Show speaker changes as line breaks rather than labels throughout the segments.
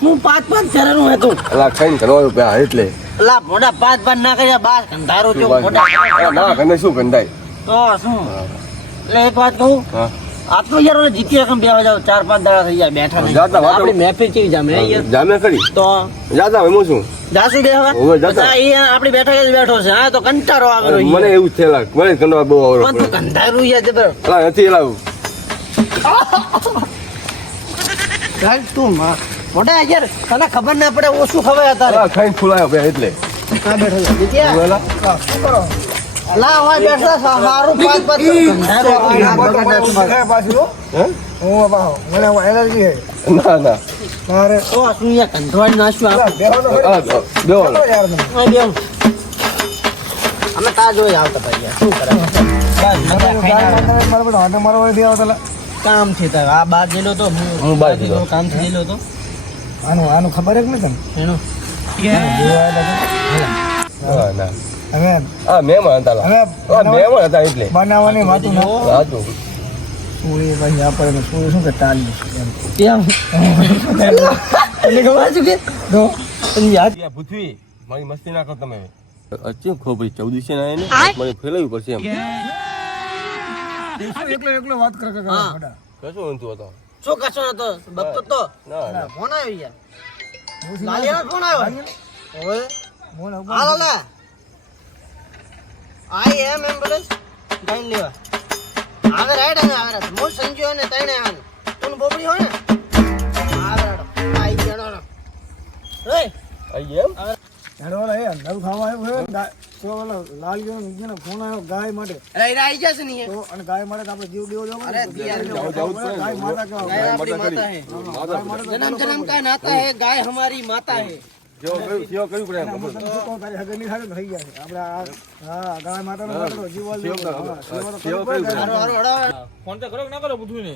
તું પાંચ પાંચ ફેરનું હતું
અલા ખાઈને કરવા રૂપિયા એટલે.
અલા મોટા પાંચ પાંચ ના કર્યા બાર કંધારો
ના ગંધાય શું ગંધાય?
તો શું? એટલે એક વાત કહું આ તો યાર ઓલે જીતી રકમ બે જાવ ચાર પાંચ દાડા થઈ ગયા બેઠા નહીં.
જાતા વાતો-
આપણી મહેફિલ કેવી જામે હે યાર?
જામે ખરી.
તો?
જાતા એમાં શું?
જાસુ બે હવે?
જાતા.
એ આપણી બેઠા જ બેઠો છે હા તો કંટારો આવે રહ્યો.
મને એવું જ છે મને કંટાળો બહુ આવે
પણ કંધારું યાર જબર.
અલા નથી
ગાલ તું માં મોઢા યાર તને ખબર ના પડે ઓછું ખવાય
અલા ખાઈને ફૂલાયો બે એટલે
બેઠો? અલા હોય બેઠા સારું મારું પાંચ પાંચ આ બગાડ નાખું મારું.
હે? ના ના
તો આ શું યાર કંધવાળી નાખ્યું આપણે.
અલા, બેહો અલા.
આ બેહો. અમે તા જોઈ આવતા ભાઈ યાર. શું કરે બસ મજા ખાઈને આવે. કામથી તારે આ બાર જેલો તો હું
હું બહાર ગયેલો.
કામ થઈ ગયો તો
આનું આનું ખબર જ
એનો.
ના. ના
હવે
મહેમાન હતા. મહેમાન હતા એટલે.
બનાવવાની વાતું ના
હતું
પૂરી ભાઈ આપણે પૂરી શું કે ટાળી
કેમ એટલે ખબર છે કે?
તો
યાદ
મારી મસ્તી નાખો કરો તમે. અચી ખોબરી ચૌદીસે ના એને મને ફેલાવ્યું પડશે એમ.
એકલો એકલો વાત કરે.
કશું ઊંધું હતો.
શું નતો બગતો તો?
ના ના.
ફોન આવ્યો યાર. લાલિયાનો ફોન આવ્યો? ઓય. હાલો લે આઈ એમ એમ્બ્યુલન્સ ગાઈન લેવા. આવે રાઈડ અને આવે રાઈડ. મોર સંજુ ને તઈને આવે તું બોબડી હોય ને? આવે રાઈડ. આઈ ગયો રે
આઈ એમ?
હેડો લે એ અંધારું ખાવા આવ્યો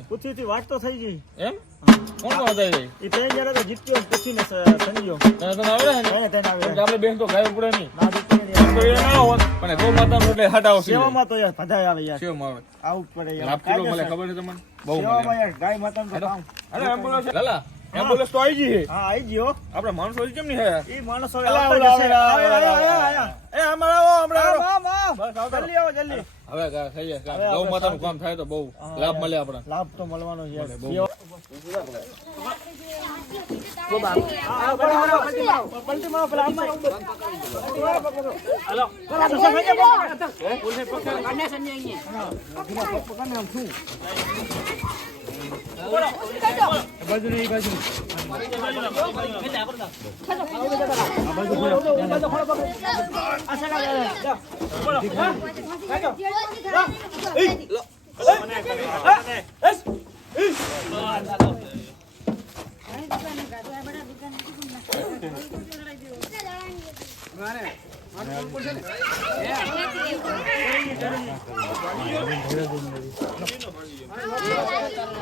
પૂછી
થી વાત તો થઈ ગઈ.
એમ? કોણ નો હતા એ
જીત્યો પૂછી ને સંજીયો
તને બેન તો ગાય ઉપડે નહીં. તો એ ના હોત પણ ગૌ એટલે હટાવ
સેવામાં તો યાર બધાય આવે યાર.
સેવ આવે.
આવું પડે યાર.
લાભ કિલો મળે ખબર છે તમને? બહુ
સેવામાં યાર ગાય માતાનું તો કામ.
અરે એમ્બ્યુલન્સ લાલા એમ્બ્યુલન્સ તો આવી ગઈ
હા આઈ ગયો
આપણે માણસો કેમ નહીં
હે?
એ માણસો આવો
આવો.
આવો.
જલ્દી આવો જલ્દી.
હવે થઈ જાય ગૌ માતાનું કામ થાય તો બહુ લાભ મળે આપણે
લાભ તો મળવાનો છે. બાજુ નહીં બાજુ. આ બાજુ ફેરો. ઈ બાજુ ફેરો પકડો. આ સગા લે, લે. જા. બોલો. હા. કાઢો.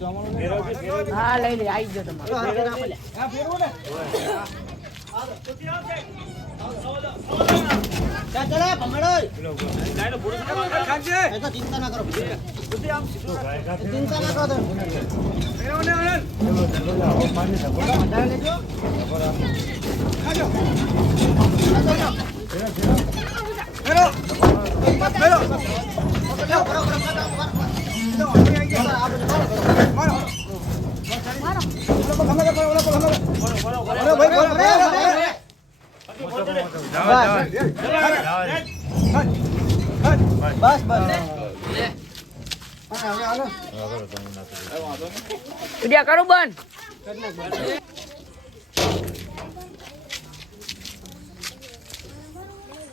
લે
લઈ લે આવી
જા, ચલા, ભમરડો. એ તો ચિંતા ના કરો. ચિંતા ના કરો બસ બસ.
ઉદ્યા કરું બંધ.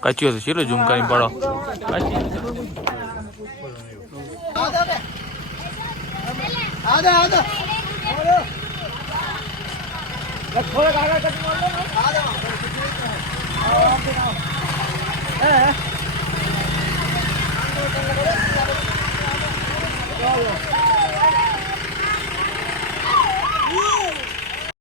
કાચ્યો છે શીરો ઝૂમ કરી પડો.
આદા આદા.
થોડો આગળ કટ મારો આદા હે હે